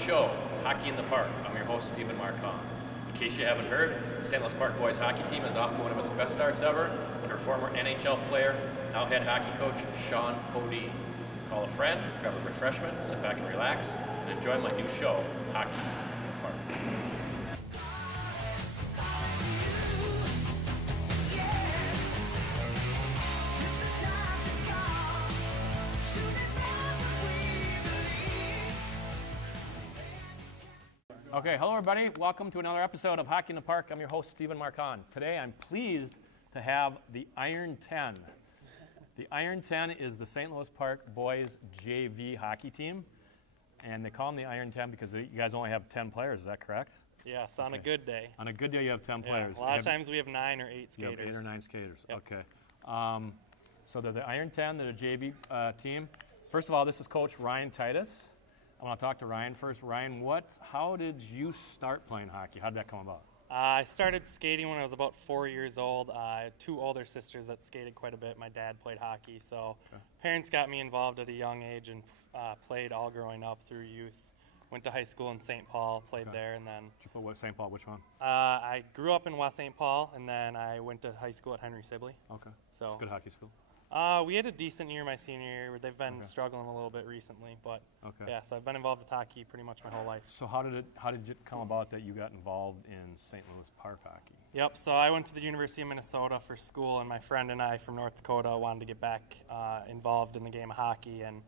show, Hockey in the Park. I'm your host, Stephen Marcon. In case you haven't heard, the St. Louis Park boys hockey team is off to one of its best starts ever under former NHL player, now head hockey coach, Sean Podine. Call a friend, grab a refreshment, sit back and relax, and enjoy my new show, Hockey in the Park. Okay, hello everybody. Welcome to another episode of Hockey in the Park. I'm your host, Stephen Marcon. Today I'm pleased to have the Iron 10. The Iron 10 is the St. Louis Park boys JV hockey team, and they call them the Iron 10 because you guys only have 10 players, is that correct? Yes, on a good day. On a good day you have 10 players. A lot of times we have 9 or 8 skaters. You have 8 or 9 skaters, Yep. okay. So they're the Iron 10, they're a JV team. First of all, this is Coach Ryan Titus. I want to talk to Ryan first. Ryan, how did you start playing hockey? How did that come about? I started skating when I was about 4 years old. I had 2 older sisters that skated quite a bit. My dad played hockey, so parents got me involved at a young age and played all growing up through youth. Went to high school in St. Paul, played there, and then... Did you play St. Paul? Which one? I grew up in West St. Paul, and then I went to high school at Henry Sibley. Okay. So it's a good hockey school. We had a decent year my senior year. They've been struggling a little bit recently, but yeah, so I've been involved with hockey pretty much my whole life. So how did it come about that you got involved in St. Louis Park hockey? Yep, so I went to the University of Minnesota for school, and my friend and I from North Dakota wanted to get back involved in the game of hockey, and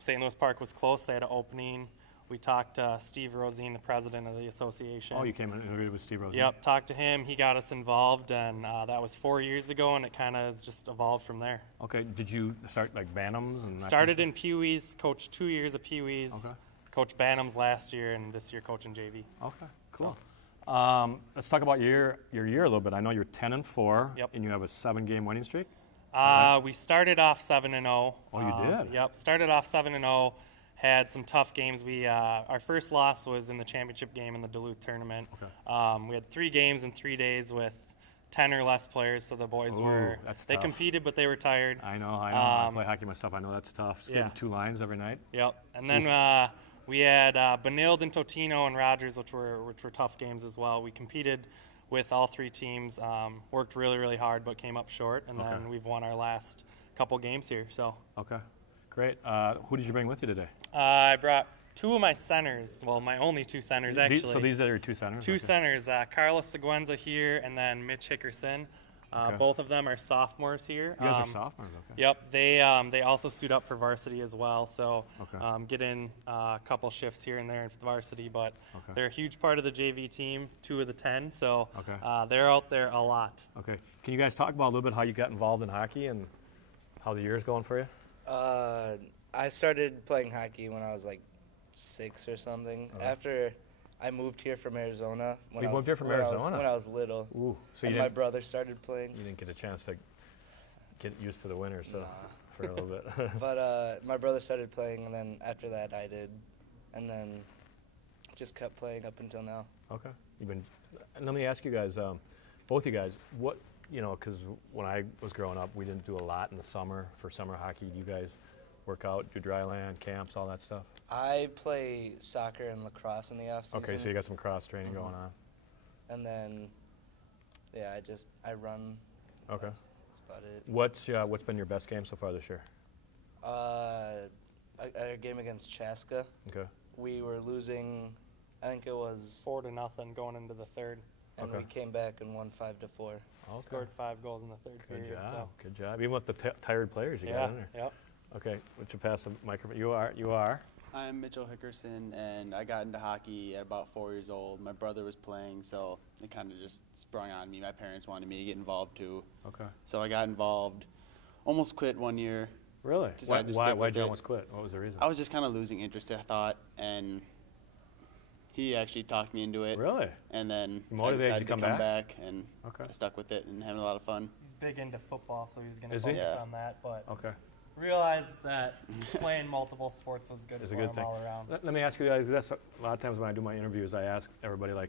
St. Louis Park was close. They had an opening. We talked to Steve Rosine, the president of the association. Oh, you came and interviewed with Steve Rosine? Yep, talked to him. He got us involved, and that was 4 years ago, and it kind of has just evolved from there. Okay, did you start like Bantams? And started in Pee Wees, coached 2 years of Pee Wees, coached Bantams last year, and this year coaching JV. Okay, cool. Let's talk about your year a little bit. I know you're 10-4, and you have a 7-game winning streak? We started off 7-0. Oh, you did? Yep, started off 7-0. Had some tough games. Our first loss was in the championship game in the Duluth tournament. We had 3 games in 3 days with 10 or less players, so the boys they competed, but they were tired. I know. I play hockey myself. I know that's tough. Skating 2 lines every night. Yep. And then we had Benilde and Totino and Rogers, which were tough games as well. We competed with all 3 teams, worked really, really hard, but came up short, and then we've won our last couple games here. So. Okay. Great. Who did you bring with you today? I brought 2 of my centers. Well, my only 2 centers, actually. So these are your 2 centers? 2 centers. Carlos Seguenza here, and then Mitch Hickerson. Both of them are sophomores here. You guys are sophomores, okay. Yep. They also suit up for varsity as well, so get in a couple shifts here and there in varsity, but they're a huge part of the JV team, 2 of the 10, so they're out there a lot. Okay. Can you guys talk about a little bit how you got involved in hockey and how the year is going for you? I started playing hockey when I was like 6 or something. After I moved here from Arizona. When I was little. Ooh, so my brother started playing. You didn't get a chance to get used to the winters for a little bit. But my brother started playing, and then after that I did, and then just kept playing up until now. Okay. And let me ask you guys, both you guys, because when I was growing up, we didn't do a lot in the summer for summer hockey. Do you guys work out, do dry land, camps, all that stuff? I play soccer and lacrosse in the off season. Okay, so you got some cross training going on. And then, I run. Okay. That's about it. What's been your best game so far this year? Our game against Chaska. Okay. We were losing, I think it was 4-0 going into the third. And we came back and won 5-4. Okay. Scored 5 goals in the third period. Good job. Even with the tired players you got in there. Yep. Okay, would you pass the microphone? You are? I'm Mitchell Hickerson, and I got into hockey at about 4 years old. My brother was playing, so it kind of just sprung on me. My parents wanted me to get involved too. Okay. So I got involved. Almost quit one year. Really? Why did you almost quit? What was the reason? I was just kind of losing interest, I thought, and he actually talked me into it. Really? And then I decided to come back, and I stuck with it and having a lot of fun. He's big into football, so he's going to focus on that. But realized that playing multiple sports was good for him all around. Let me ask you guys, that's a lot of times when I do my interviews, I ask everybody, like,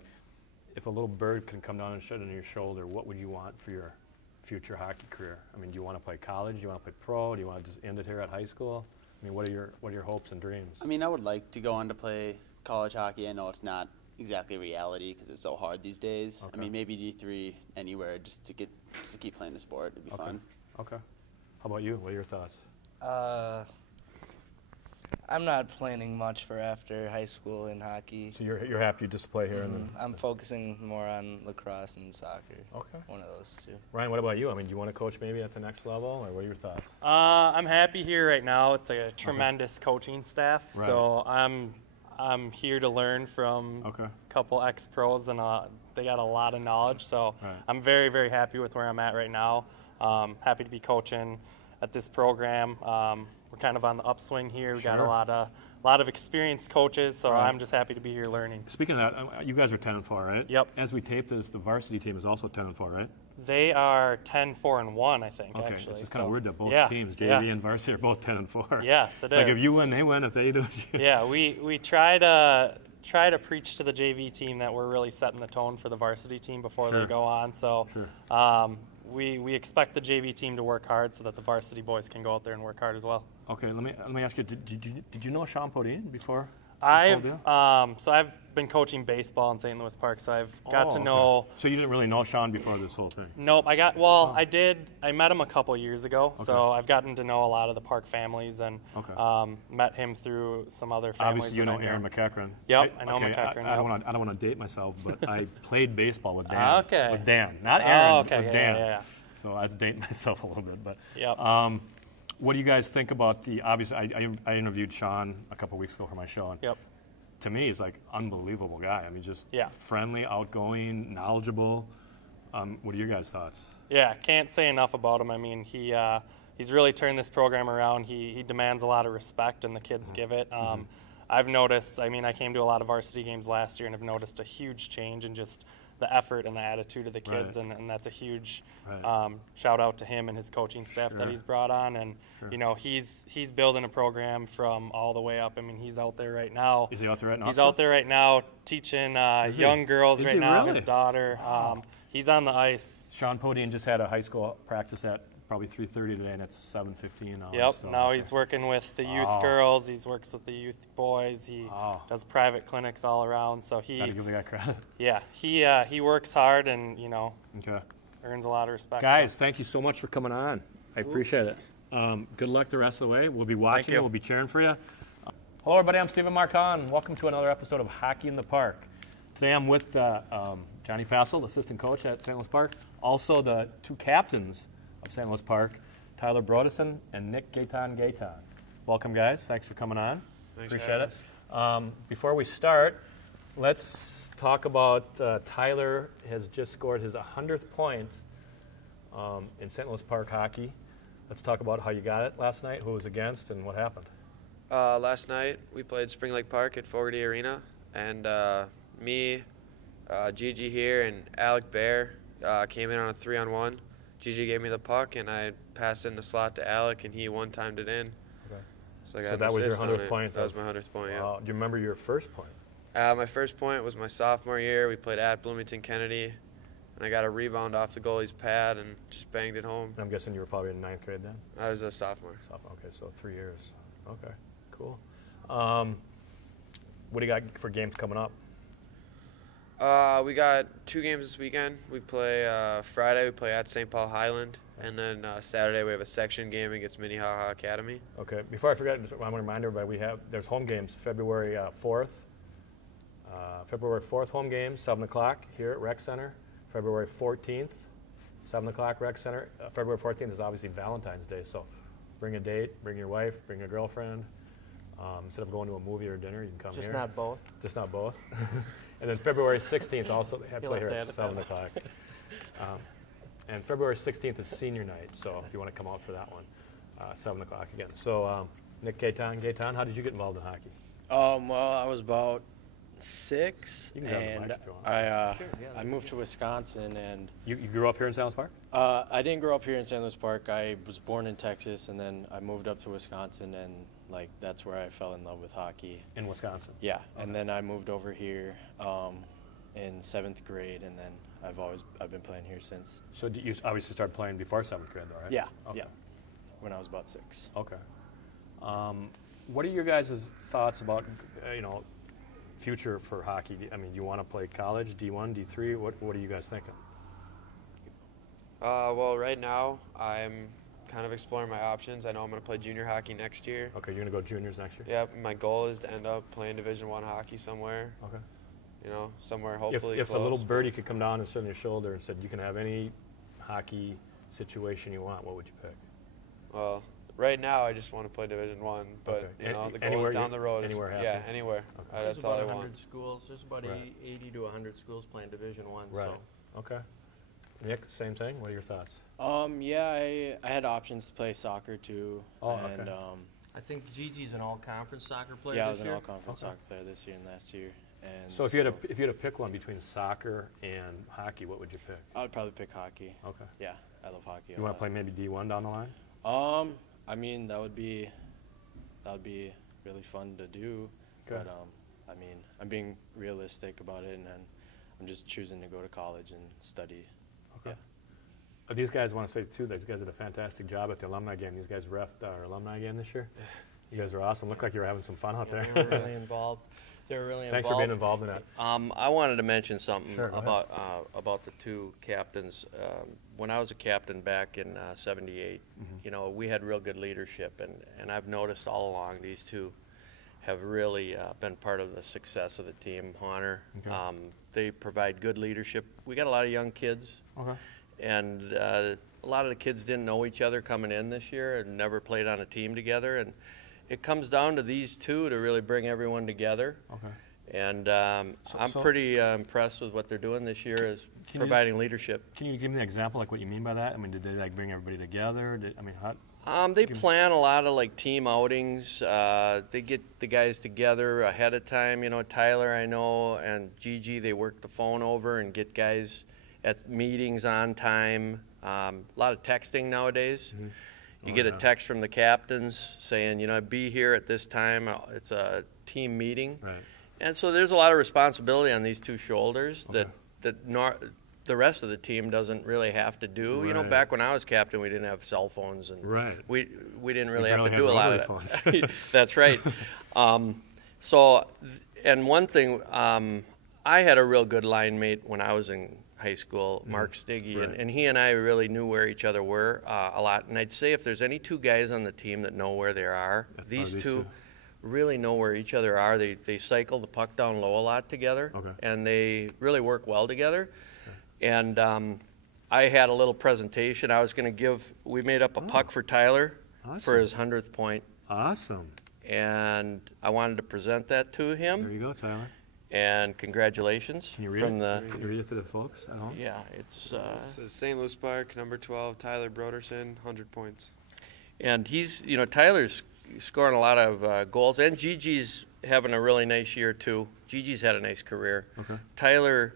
if a little bird can come down and sit on your shoulder, what would you want for your future hockey career? I mean, do you want to play college? Do you want to play pro? Do you want to just end it here at high school? I mean, what are your hopes and dreams? I mean, I would like to go on to play college hockey, I know it's not exactly reality because it's so hard these days. Okay. I mean, maybe D3 anywhere just to keep playing the sport. It'd be fun. Okay. How about you? What are your thoughts? I'm not planning much for after high school in hockey. So you're happy just to play here? And I'm focusing more on lacrosse and soccer. Okay. One of those two. Ryan, what about you? I mean, do you want to coach maybe at the next level, or what are your thoughts? I'm happy here right now. It's a tremendous coaching staff, Right. so I'm here to learn from a couple ex-pros, and they got a lot of knowledge. So I'm very, very happy with where I'm at right now. Happy to be coaching at this program. We're kind of on the upswing here. We got a lot of experienced coaches, so I'm just happy to be here learning. Speaking of that, you guys are 10-4, right? Yep. As we tape this, the varsity team is also 10-4, right? They are 10-4-1, I think. Okay, actually. it's kind of weird that both teams, JV and varsity, are both 10-4. Yes, it is. Like if you win, they win. If they do, yeah, we try to preach to the JV team that we're really setting the tone for the varsity team before they go on. So we expect the JV team to work hard so that the varsity boys can go out there and work hard as well. Okay, let me ask you. Did you know Sean Podine before? I've been coaching baseball in St. Louis Park, so I've got to know. So you didn't really know Sean before this whole thing? Nope. I did. I met him a couple years ago, so I've gotten to know a lot of the Park families and met him through some other families. Obviously, you know Aaron McEachran. Yep, I know McEachran. I don't want to date myself, but I played baseball with Dan. With Dan, not Aaron. With Dan. Yeah. So I was dating myself a little bit, but. Yep. What do you guys think about the, obviously, I interviewed Sean a couple weeks ago for my show, and to me, he's like unbelievable guy. I mean, just friendly, outgoing, knowledgeable. What are your guys' thoughts? Yeah, can't say enough about him. I mean, he's really turned this program around. He demands a lot of respect, and the kids give it. I've noticed, I mean, I came to a lot of varsity games last year and have noticed a huge change in just the effort and the attitude of the kids, and that's a huge shout out to him and his coaching staff that he's brought on. And you know, he's building a program from all the way up. I mean, he's out there right now. Is he out there right now? He's out there right now teaching young girls right now. Really? His daughter. He's on the ice. Sean Podine just had a high school practice at probably 3:30 today, and it's 7:15 now. Yep. So, now he's working with the youth girls. He works with the youth boys. He does private clinics all around. So gotta give the guy credit. Yeah, he works hard and earns a lot of respect. Guys, thank you so much for coming on. I appreciate it. Good luck the rest of the way. We'll be watching you. We'll be cheering for you. Hello, everybody. I'm Stephen Marcon. Welcome to another episode of Hockey in the Park. Today I'm with Johnny Fassel, assistant coach at St. Louis Park. Also the two captains of St. Louis Park, Tyler Brodesson and Nick Gaetan. Welcome, guys. Thanks for coming on. Thanks. Appreciate it. Before we start, let's talk about Tyler has just scored his 100th point in St. Louis Park hockey. Let's talk about how you got it last night, who was against, and what happened. Last night we played Spring Lake Park at Fogarty Arena, and me, Gigi here, and Alec Bear came in on a 3-on-1. Gigi gave me the puck, and I passed in the slot to Alec, and he one-timed it in. Okay. So I got So that was your 100th point? That was my 100th point, yeah. Do you remember your first point? My first point was my sophomore year. We played at Bloomington Kennedy, and I got a rebound off the goalie's pad and just banged it home. I'm guessing you were probably in 9th grade then? I was a sophomore. Okay, so 3 years. Okay, cool. What do you got for games coming up? We got 2 games this weekend. We play Friday, we play at St. Paul Highland, and then Saturday we have a section game against Minnehaha Academy. Okay, before I forget, I want to remind everybody there's home games February 4th. February 4th home games, 7 o'clock here at Rec Center. February 14th, 7 o'clock Rec Center. February 14th is obviously Valentine's Day, so bring a date, bring your wife, bring a girlfriend. Instead of going to a movie or dinner, you can come here. Just not both? Just not both. And then February 16th also, they play here at 7 o'clock. And February 16th is senior night, so if you want to come out for that one, 7 o'clock again. So Nick Gaetan, how did you get involved in hockey? Well, I was about 6, You can grab the and mic if you want. I moved to Wisconsin, and You grew up here in St. Louis Park? I didn't grow up here in St. Louis Park. I was born in Texas, and then I moved up to Wisconsin, and that's where I fell in love with hockey. In Wisconsin? Yeah, Okay. and then I moved over here in 7th grade, and then I've been playing here since. So you obviously started playing before 7th grade, though, right? Yeah, Okay. yeah, when I was about 6. Okay. What are your guys' thoughts about, future for hockey? I mean, you want to play college, D1, D3? What are you guys thinking? Well, right now I'm kind of exploring my options. I know I'm going to play junior hockey next year. Okay, you're going to go juniors next year? Yeah, my goal is to end up playing Division I hockey somewhere. Okay. You know, somewhere hopefully If close. a little birdie could come down and sit on your shoulder and said, you can have any hockey situation you want, what would you pick? Well, right now I just want to play Division I, but Okay. you know, the goal Anywhere is down the road. anywhere happy? Yeah, anywhere. Okay. That's all I want. 100 schools. There's about Right. 80 to 100 schools playing Division I. Right. So. Okay. Nick, same thing? What are your thoughts? Yeah, I had options to play soccer too. Oh, and, okay. I think Gigi's an all-conference soccer player Yeah, I this was year. an all-conference Okay. soccer player this year and last year. And So if you had to pick one between soccer and hockey, what would you pick? I would probably pick hockey. Okay. Yeah, I love hockey. You want to play maybe D1 down the line? I mean, that would be really fun to do. Okay. But I mean, I'm being realistic about it, and then I'm just choosing to go to college and study. Okay. These guys want to say too, these guys did a fantastic job at the alumni game. These guys refed our alumni game this year. You guys were awesome. Looked like you were having some fun out there. They were really involved. They were really Thanks involved. for being involved in that. I wanted to mention something Sure, go about the two captains. When I was a captain back in '78, you know, we had real good leadership, and I've noticed all along these two have really been part of the success of the team. Hahn, Okay. they provide good leadership. We got a lot of young kids, Okay. and a lot of the kids didn't know each other coming in this year and never played on a team together, and it comes down to these two to really bring everyone together. Okay. And I'm pretty impressed with what they're doing this year is Can you providing leadership. Can you give me an example, like what you mean by that? I mean, did they like bring everybody together? How? They plan a lot of like team outings. They get the guys together ahead of time. You know, Tyler, I know, and Gigi, they work the phone over and get guys at meetings on time. A lot of texting nowadays. Mm-hmm. You get a text from the captains saying, you know, be here at this time. It's a team meeting. Right. And so there's a lot of responsibility on these two shoulders Okay. that the rest of the team doesn't really have to do. You know, Right. back when I was captain, we didn't have cell phones, and Right. we didn't really have barely to had do a lot rotary of phones. that. That's right. And one thing, I had a real good line mate when I was in high school, Mark Stiggy, Right. and he and I really knew where each other were a lot. And I'd say if there's any two guys on the team that know where they are, That's these probably two two. really know where each other are. They cycle the puck down low a lot together, Okay. and they really work well together. And I had a little presentation I was going to give. We made up a puck for Tyler for Awesome. his 100th point, Awesome. and I wanted to present that to There him. you go, Tyler. And congratulations Can you read from it? the. Can you read it to the folks at home? Yeah, it's. It says St. Louis Park, number 12, Tyler Broderson, 100 points. And he's, you know, Tyler's scoring a lot of goals, and Gigi's having a really nice year too. Gigi's had a nice career. Okay. Tyler,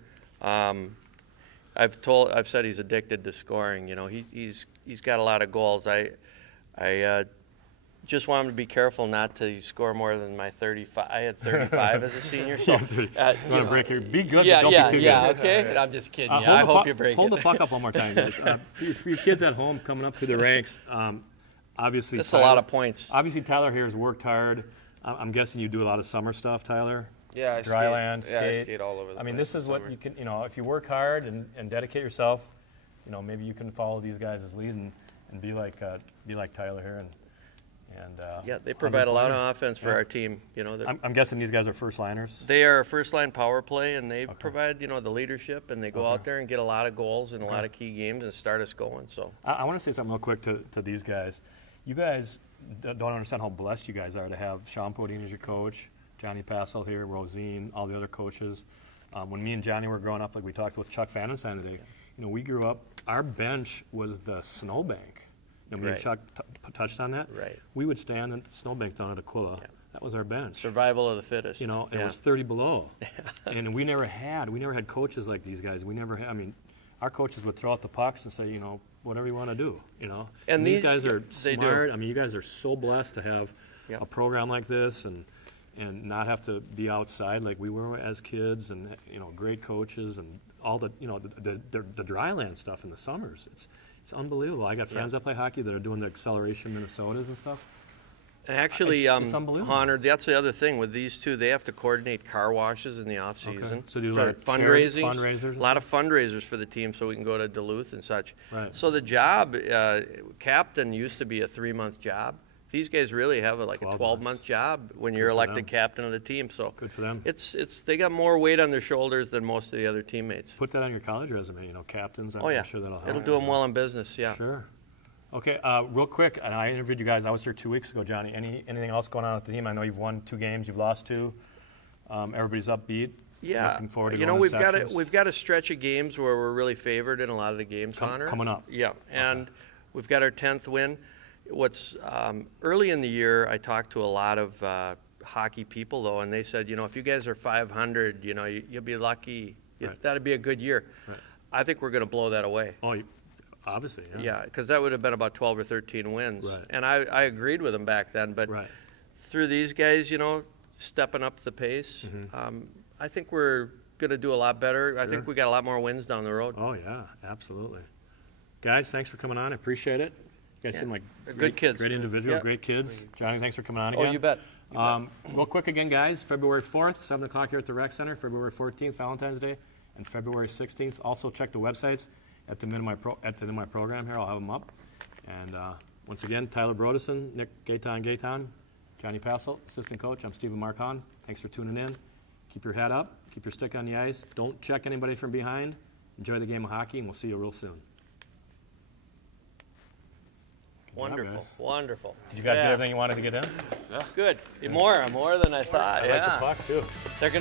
I've said he's addicted to scoring. You know, he's got a lot of goals. I just want him to be careful not to score more than my 35. I had 35 as a senior, so You want to break your? Be good, yeah, but don't yeah, be too yeah. good. Okay, I'm just kidding. Hold Yeah, I the hope puck- you break Hold it. the puck up one more time, guys. For your kids at home coming up through the ranks, obviously. That's a lot of points. Obviously, Tyler here has worked hard. I'm guessing you do a lot of summer stuff, Tyler. Yeah, I Dry skate. land, Yeah, I skate. skate all over the I mean, place this in is what summer. you can, if you work hard and dedicate yourself, maybe you can follow these guys' lead and be like Tyler here. Yeah, they provide a lot of 100 offense for Yeah. our team. You know, I'm guessing these guys are first liners. they are a first-line power play, and they provide, the leadership, and they go out there and get a lot of goals in a lot of key games and start us going. So I want to say something real quick to these guys. You guys don't understand how blessed you guys are to have Sean Podine as your coach, Johnny Passel here, Rosine, all the other coaches. When me and Johnny were growing up, like we talked with Chuck Fanenstein today, we grew up, our bench was the snowbank. Me and Right. Chuck touched on that. Right. We would stand at the snowbank down at Aquila. Yeah. That was our bench. survival of the fittest. It Yeah. was 30 below. And we never had coaches like these guys. We never had, our coaches would throw out the pucks and say, whatever you want to do, And these these- guys are they do. smart. You guys are so blessed to have Yep. a program like this and not have to be outside like we were as kids, and great coaches and all the the dry land stuff in the summers. It's unbelievable. I got friends that play hockey that are doing the acceleration Minnesotas and stuff. Actually, It's unbelievable. Hahn, that's the other thing with these two. They have to coordinate car washes in the off season. Okay. So do for like fundraisers, a lot of fundraisers for the team, so we can go to Duluth and such. Right. So the job, captain, used to be a 3-month job. These guys really have a 12-month job when you're for elected them. captain of the team. So Good for them. It's they got more weight on their shoulders than most of the other teammates. Put that on your college resume, you know, captains. Oh yeah, I'm sure that'll help. it'll do them well in business. Yeah. Sure. Okay, real quick, and I interviewed you guys. I was here 2 weeks ago, Johnny. Anything else going on with the team? I know you've won 2 games, you've lost 2. Everybody's upbeat. Yeah, Looking forward to you know going to we've sections. got a stretch of games where we're really favored in a lot of the games, Connor. Coming up. Yeah, and we've got our 10th win. What's early in the year, I talked to a lot of hockey people though, and they said, you know, if you guys are 500, you know, you'll be lucky. Right. That'd be a good year. Right. I think we're going to blow that away. Oh, obviously, yeah. Yeah, because that would have been about 12 or 13 wins. Right. And I agreed with them back then. But Right. through these guys, you know, stepping up the pace, I think we're going to do a lot better. I think we got a lot more wins down the road. Oh, yeah, absolutely. Guys, thanks for coming on. I appreciate it. You guys seem like Good kids. Great individuals, Yeah. great kids. Johnny, thanks for coming on again. Oh, you bet. Real quick again, guys, February 4th, 7 o'clock here at the Rec Center, February 14th, Valentine's Day, and February 16th. Also check the websites at the end of my program here. I'll have them up. And once again, Tyler Brodesson, Nick Gayton, Johnny Passel, assistant coach. I'm Stephen Marcon. Thanks for tuning in. Keep your head up. Keep your stick on the ice. Don't check anybody from behind. Enjoy the game of hockey, and we'll see you real soon. Wonderful, guys. wonderful. Did you guys get everything you wanted to get in? Good. More than I thought. I like the puck, too. They're going